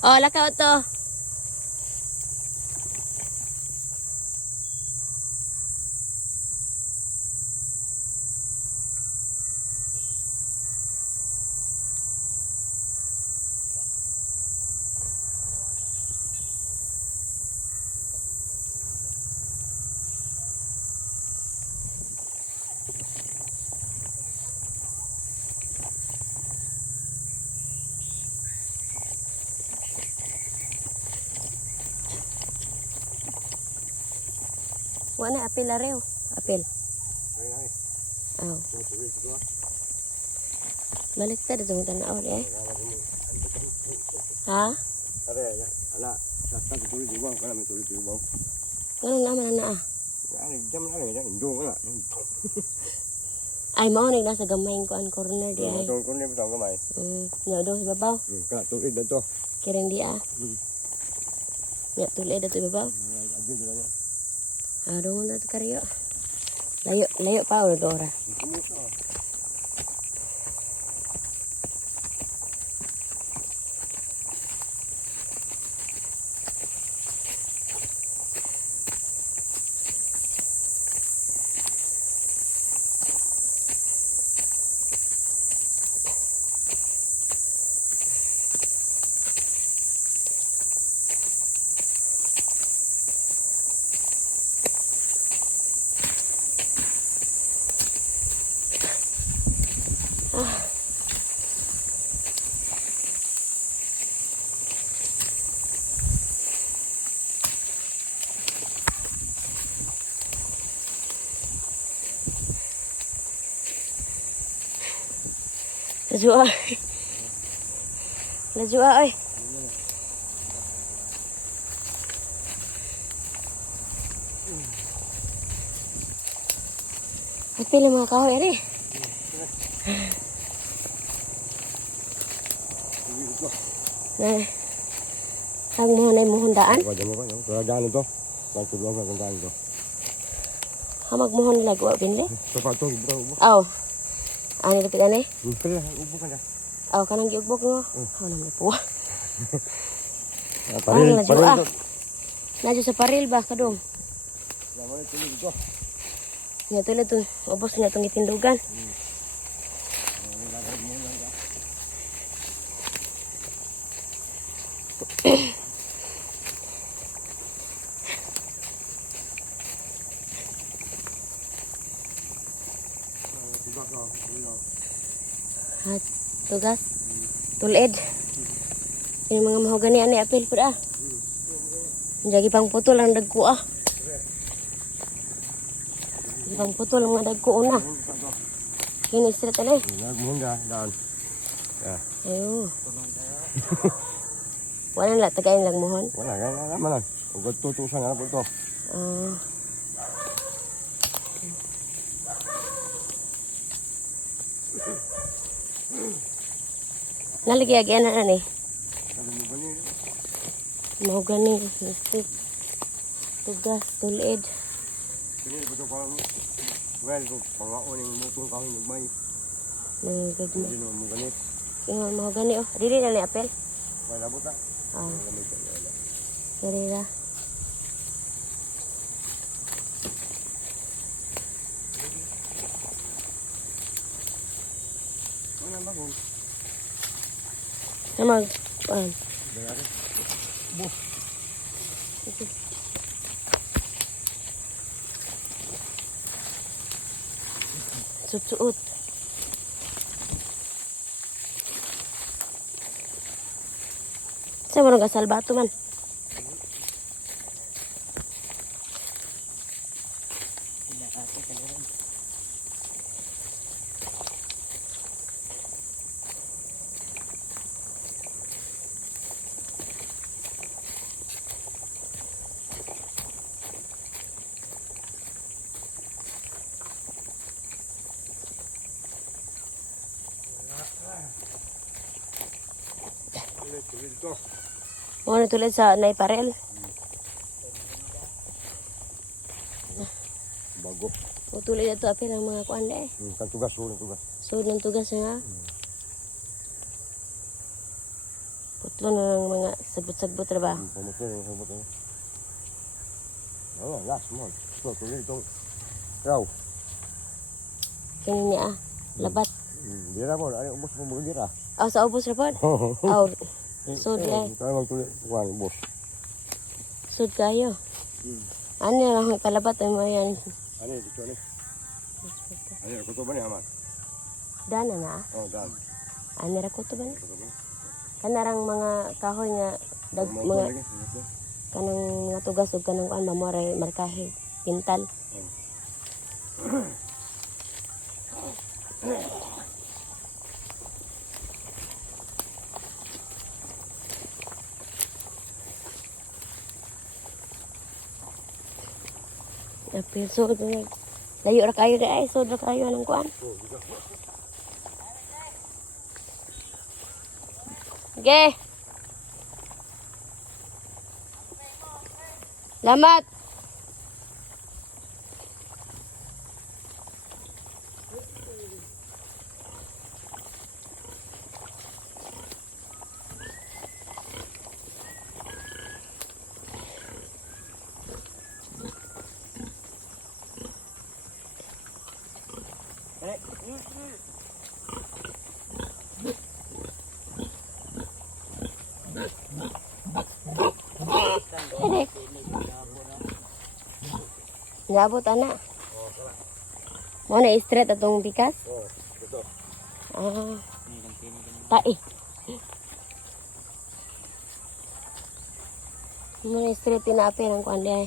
Oh, lakaw to. Wala apil areo. Apil. Oh. Baliktad itong tanaw eh. Ha? Are ya. Ala, sasta tuloy di bawah kana tuloy di bawah. Ano naman na ah? Ani jam na ya, indong na. Ay mo ni nasa gamay ko an corner di ay. Tong kun ni bitong gamay. Nya do sa babaw. Ka tuloy dato. Kireng di ah. Nya tuloy dato babaw. Adi dala. Aduh, na karyo. Layo pa ulo dora. Lajua. Lajua oi. Apil mga kahoy ari. Ang mohon ay mohondaan. Daan ito. Pagtulong ka kung daan ito. Hamag mohon lagwa binli. Sapato, bro. Aw. Ano dapat ani? Kaya, ubo ka na. Aw kanang giugbok mo. Aw naman po. Paril, paril. Nadyo sa paril ba kadong? Lawan ito dito. Nya tuloy to. Ubos na itong itindugan. Hat tugas tulid yung mga mahogani ani apil pud ah. Jagi pang putol ang dagko ah. Pang putol ang mga dagko una. Kini straight ani. Nagmuhon ka, daan. Ya. Ayo. Wala na tagayin lang mohon. Wala ka naman lang. Ugad tutusan nga po ito. Ah. Naligyan na ni. Mahogani, stick, tugas, tulid. Sige, betul kalau well, kung pangaon yung mutong kahing nagmay. Nagagma. Hindi naman mahogani. Yung mahogani oh. Dili na ni apel. Wala po ta. Ah. Dili na. Wala bangun. Namag. Bayari. Bu. Okay. Suot-suot. Sa marang kasal bato man. Ano tulad sa naiparel? Bago. O tulad ito apil ang mga kuan eh. Kan tugas, sulit tugas. Sud ng tugas nga. Putlo na ng mga sagbot-sagbot ra ba? Pamutin yung sabot na. Oo, last month. So, tuloy itong raw. Kini niya labat. Di na po, ano ubos mo mga gira. Aw sa ubos ra pod. Aw sud ay. Tayo magtuloy, kuhan, ubos. Sud kayo. Ano lang kalabat ay mo yan. Ano yung dito ni? Ano yung kuto ba ni Hamad? Dana na. Oo, dan. Ano ra ko to ba? Kuto ba? Kanarang mga kahoy nga mga kanang mga tugas ug kanang kuan mamore markahe pintal. Apil so layo ra kayo ay so ra kayo anong kuan. Okay. Lamat. Nabot ana. Mo na straight atong bikas. Oo, ito. Ah. Tai. Mo na straight na ape ang kuan di ay.